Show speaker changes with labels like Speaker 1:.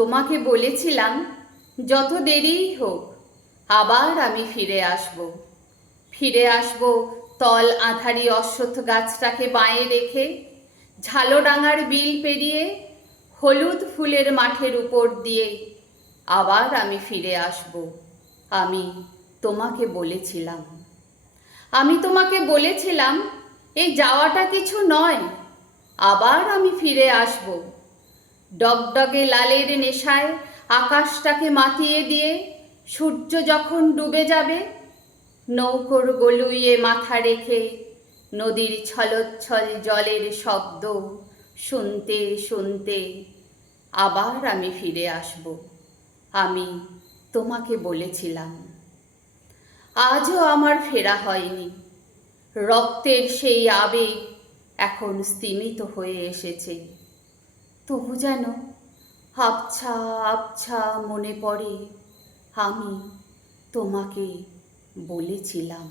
Speaker 1: তোমাকে বলেছিলাম, যত দেরিই হোক আবার আমি ফিরে আসব। ফিরে আসব তল আধারি অশ্বত্থ গাছটাকে বাঁয়ে রেখে, ঝালোডাঙার বিল পেরিয়ে, হলুদ ফুলের মাঠের উপর দিয়ে আবার আমি ফিরে আসব। আমি তোমাকে বলেছিলাম। আমি তোমাকে বলেছিলাম, এই যাওয়াটা কিছু নয়, আবার আমি ফিরে আসব। ডগডগে লালের নেশায়, আকাশটাকে মাতিয়ে দিয়ে সূর্য যখন ডুবে যাবে, নৌকোর গলুইয়ে মাথা রেখে নদীর ছলোচ্ছল জলের শব্দ শুনতে শুনতে আবার আমি ফিরে আসব। আমি তোমাকে বলেছিলাম, আজও আমার ফেরা হয়নি। রক্তের সেই আবেগ এখন স্তিমিত হয়ে এসেছে। তবু যেন আবছা আবছা মনে পড়ে আমি তোমাকে বলেছিলাম।